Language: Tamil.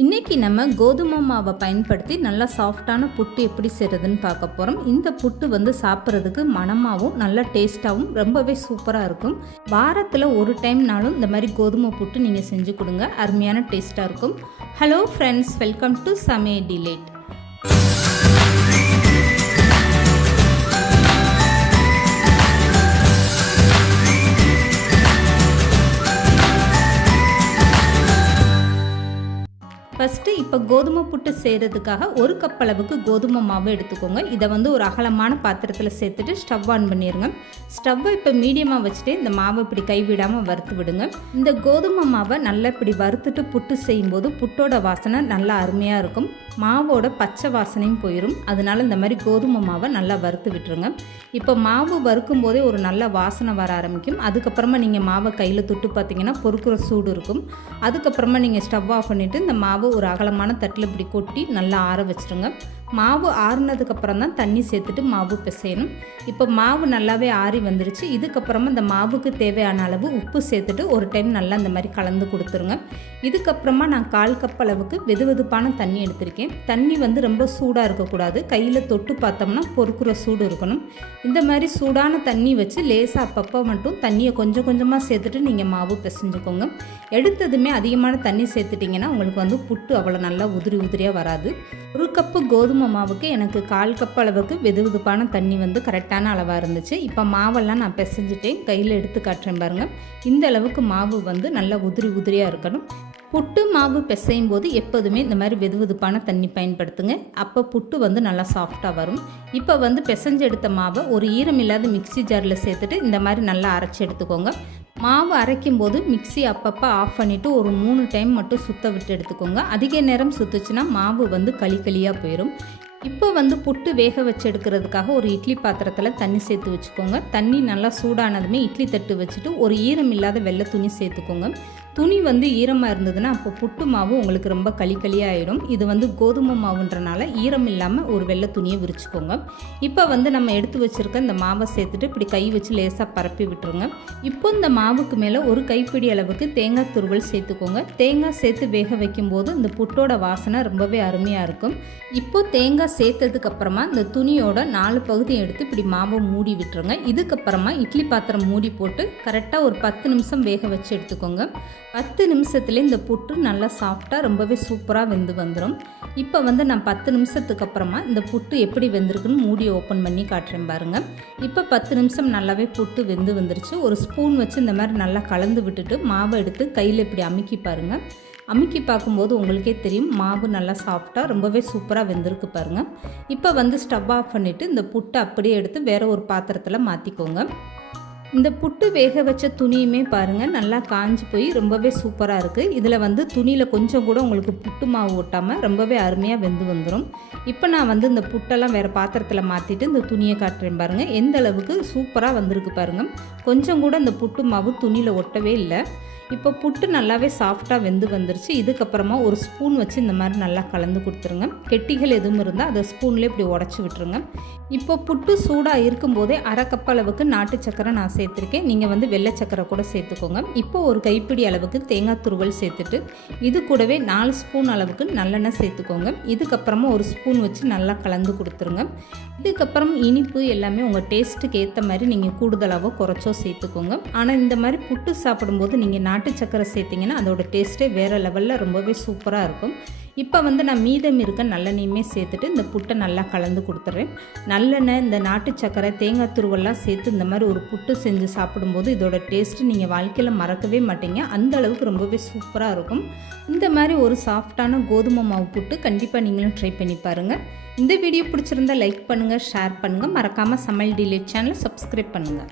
இன்றைக்கி நம்ம கோதுமை மாவை பயன்படுத்தி நல்லா சாஃப்டான புட்டு எப்படி செய்கிறதுன்னு பார்க்க போகிறோம். இந்த புட்டு வந்து சாப்பிட்றதுக்கு மணமாகவும் நல்லா டேஸ்ட்டாகவும் ரொம்பவே சூப்பராக இருக்கும். வாரத்தில் ஒரு டைம்னாலும் இந்த மாதிரி கோதுமை புட்டு நீங்கள் செஞ்சு கொடுங்க, அருமையான டேஸ்ட்டாக இருக்கும். ஹலோ ஃப்ரெண்ட்ஸ், வெல்கம் டு சமையல் டிலேட். ஃபஸ்ட்டு இப்போ கோதுமை புட்டு செய்கிறதுக்காக ஒரு கப் அளவுக்கு கோதுமை மாவு எடுத்துக்கோங்க. இதை வந்து ஒரு அகலமான பாத்திரத்தில் சேர்த்துட்டு ஸ்டவ் ஆன் பண்ணிடுங்க. ஸ்டவ்வை இப்போ மீடியமாக வச்சுட்டு இந்த மாவை இப்படி கைவிடாமல் வறுத்து விடுங்க. இந்த கோதுமை மாவை நல்லா இப்படி வறுத்துட்டு புட்டு செய்யும்போது புட்டோட வாசனை நல்லா அருமையாக இருக்கும். மாவோட பச்சை வாசனையும் போயிடும். அதனால இந்த மாதிரி கோதுமை மாவை நல்லா வறுத்து விட்டுருங்க. இப்போ மாவு வறுக்கும் போதே ஒரு நல்ல வாசனை வர ஆரம்பிக்கும். அதுக்கப்புறமா நீங்கள் மாவை கையில் தொட்டு பார்த்தீங்கன்னா பொறுக்கிற சூடு இருக்கும். அதுக்கப்புறமா நீங்கள் ஸ்டவ் ஆஃப் பண்ணிவிட்டு இந்த மாவு ஒரு அகலமான தட்டில் இப்படி கொட்டி நல்லா ஆற வச்சுருங்க. மாவு ஆறுனதுக்கப்புறம் தான் தண்ணி சேர்த்துட்டு மாவு பிசையணும். இப்போ மாவு நல்லாவே ஆறி வந்துருச்சு. இதுக்கப்புறமா இந்த மாவுக்கு தேவையான அளவு உப்பு சேர்த்துட்டு ஒரு டைம் நல்லா இந்த மாதிரி கலந்து கொடுத்துருங்க. இதுக்கப்புறமா நான் 1/4 கப் அளவுக்கு வெதுவெதுப்பான தண்ணி எடுத்திருக்கேன். தண்ணி வந்து ரொம்ப சூடாக இருக்கக்கூடாது. கையில் தொட்டு பார்த்தோம்னா பொறுக்கிற சூடு இருக்கணும். இந்த மாதிரி சூடான தண்ணி வச்சு லேசாக அப்பப்போ மட்டும் தண்ணியை கொஞ்சம் கொஞ்சமாக சேர்த்துட்டு நீங்கள் மாவு பிசைஞ்சுக்கோங்க. எடுத்ததுமே அதிகமான தண்ணி சேர்த்துட்டிங்கன்னா உங்களுக்கு வந்து புட்டு அவ்வளோ நல்லா உதிரி உதிரியாக வராது. 1 கப்பு கோதுமை மாவுக்கு எனக்கு 1/4 கப் அளவுக்கு வெதுவெதுப்பான தண்ணி வந்து கரெக்டான அளவாக இருந்துச்சு. இப்போ மாவெல்லாம் நான் பிசைஞ்சிட்டேன். கையில் எடுத்து காட்டுறேன் பாருங்கள். இந்த அளவுக்கு மாவு வந்து நல்லா உதிரி உதிரியாக இருக்கணும். புட்டு மாவு பிசையும் போது எப்போதுமே இந்த மாதிரி வெதுவெதுப்பான தண்ணி பயன்படுத்துங்க. அப்போ புட்டு வந்து நல்லா சாஃப்டாக வரும். இப்போ வந்து பிசைஞ்சு எடுத்த மாவை ஒரு ஈரமில்லாத மிக்சி ஜாரில் சேர்த்துட்டு இந்த மாதிரி நல்லா அரைச்சி எடுத்துக்கோங்க. மாவு அரைக்கும் போது மிக்சி அப்பப்போ ஆஃப் பண்ணிவிட்டு ஒரு 3 டைம் மட்டும் சுத்த விட்டு எடுத்துக்கோங்க. அதிக நேரம் சுற்றுச்சுன்னா மாவு வந்து களியாக போயிடும். இப்போ வந்து புட்டு வேக வச்சு எடுக்கிறதுக்காக ஒரு இட்லி பாத்திரத்தில் தண்ணி சேர்த்து வச்சுக்கோங்க. தண்ணி நல்லா சூடானதுமே இட்லி தட்டு வச்சுட்டு ஒரு ஈரம் இல்லாத வெள்ளை துணி சேர்த்துக்கோங்க. துணி வந்து ஈரமாக இருந்ததுன்னா அப்போ புட்டு மாவு உங்களுக்கு ரொம்ப களியாக ஆகிடும். இது வந்து கோதுமை மாவுன்றனால ஈரம் இல்லாமல் ஒரு வெள்ளை துணியை விரிச்சுக்கோங்க. இப்போ வந்து நம்ம எடுத்து வச்சுருக்க இந்த மாவை சேர்த்துட்டு இப்படி கை வச்சு லேசாக பரப்பி விட்டுருங்க. இப்போ இந்த மாவுக்கு மேலே ஒரு கைப்பிடி அளவுக்கு தேங்காய் துருவல் சேர்த்துக்கோங்க. தேங்காய் சேர்த்து வேக வைக்கும்போது இந்த புட்டோட வாசனை ரொம்பவே அருமையாக இருக்கும். இப்போ தேங்காய் சேர்த்ததுக்கு அப்புறமா இந்த துணியோட 4 பகுதியை எடுத்து இப்படி மாவை மூடி விட்டுருங்க. இதுக்கப்புறமா இட்லி பாத்திரம் மூடி போட்டு கரெக்டாக ஒரு 10 நிமிஷம் வேக வச்சு எடுத்துக்கோங்க. 10 நிமிஷத்துல இந்த புட்டு நல்லா சாஃப்டாக ரொம்பவே சூப்பராக வெந்து வந்துடும். இப்போ வந்து நான் 10 நிமிஷத்துக்கு அப்புறமா இந்த புட்டு எப்படி வெந்திருக்குன்னு மூடியை ஓப்பன் பண்ணி காட்டுறேன் பாருங்கள். இப்போ 10 நிமிஷம் நல்லாவே புட்டு வெந்து வந்துருச்சு. ஒரு ஸ்பூன் வச்சு இந்த மாதிரி நல்லா கலந்து விட்டுட்டு மாவை எடுத்து கையில் இப்படி அமுக்கி பாருங்கள். அமுக்கி பார்க்கும்போது உங்களுக்கே தெரியும் மாவு நல்லா சாஃப்டாக ரொம்பவே சூப்பராக வெந்திருக்கு பாருங்கள். இப்போ வந்து ஸ்டவ் ஆஃப் பண்ணிவிட்டு இந்த புட்டை அப்படியே எடுத்து வேறு ஒரு பாத்திரத்தில் மாற்றிக்கோங்க. இந்த புட்டு வேக வச்ச துணியுமே பாருங்கள் நல்லா காஞ்சி போய் ரொம்பவே சூப்பராக இருக்குது. இதில் வந்து துணியில் கொஞ்சம் கூட உங்களுக்கு புட்டு மாவு ஒட்டாமல் ரொம்பவே அருமையாக வெந்து வந்துடும். இப்போ நான் வந்து இந்த புட்டெல்லாம் வேறு பாத்திரத்தில் மாற்றிட்டு இந்த துணியை காட்டுறேன் பாருங்கள். எந்த அளவுக்கு சூப்பராக வந்திருக்கு பாருங்கள். கொஞ்சம் கூட இந்த புட்டு மாவு துணியில் ஒட்டவே இல்லை. இப்போ புட்டு நல்லாவே சாஃப்டாக வெந்து வந்துருச்சு. இதுக்கப்புறமா ஒரு ஸ்பூன் வச்சு இந்த மாதிரி நல்லா கலந்து கொடுத்துருங்க. கெட்டிகள் எதுவும் இருந்தால் அதை ஸ்பூன்லேயே இப்படி உடச்சி விட்டுருங்க. இப்போ புட்டு சூடாக இருக்கும்போதே 1/2 கப் அளவுக்கு நாட்டு சக்கரை நான் சேர்த்துருக்கேன். நீங்கள் வந்து வெள்ளை சக்கரை கூட சேர்த்துக்கோங்க. இப்போ ஒரு கைப்பிடி அளவுக்கு தேங்காய் துருவல் சேர்த்துட்டு இது கூடவே 4 ஸ்பூன் அளவுக்கு நல்லெண்ணெய் சேர்த்துக்கோங்க. இதுக்கப்புறமா ஒரு ஸ்பூன் வச்சு நல்லா கலந்து கொடுத்துருங்க. இதுக்கப்புறம் இனிப்பு எல்லாமே உங்கள் டேஸ்ட்டுக்கு ஏற்ற மாதிரி நீங்கள் கூடுதலாகவோ குறைச்சோ சேர்த்துக்கோங்க. ஆனால் இந்த மாதிரி புட்டு சாப்பிடும்போது நீங்கள் நாட்டு சக்கரை சேர்த்திங்கன்னா அதோட டேஸ்ட்டே வேறு லெவலில் ரொம்பவே சூப்பராக இருக்கும். இப்போ வந்து நான் மீதம் இருக்க நல்லெண்ணெயுமே சேர்த்துட்டு இந்த புட்டை நல்லா கலந்து கொடுத்துட்றேன். நல்லெண்ணெய், இந்த நாட்டு சக்கரை, தேங்காய் துருவெல்லாம் சேர்த்து இந்த மாதிரி ஒரு புட்டு செஞ்சு சாப்பிடும்போது இதோட டேஸ்ட்டு நீங்கள் வாழ்க்கையில் மறக்கவே மாட்டீங்க. அந்த அளவுக்கு ரொம்பவே சூப்பராக இருக்கும். இந்த மாதிரி ஒரு சாஃப்டான கோதுமை மாவு புட்டு கண்டிப்பாக நீங்களும் ட்ரை பண்ணி பாருங்கள். இந்த வீடியோ பிடிச்சிருந்தா லைக் பண்ணுங்கள், ஷேர் பண்ணுங்கள். மறக்காமல் சமையல் டிலேட் சேனலை சப்ஸ்கிரைப் பண்ணுங்கள்.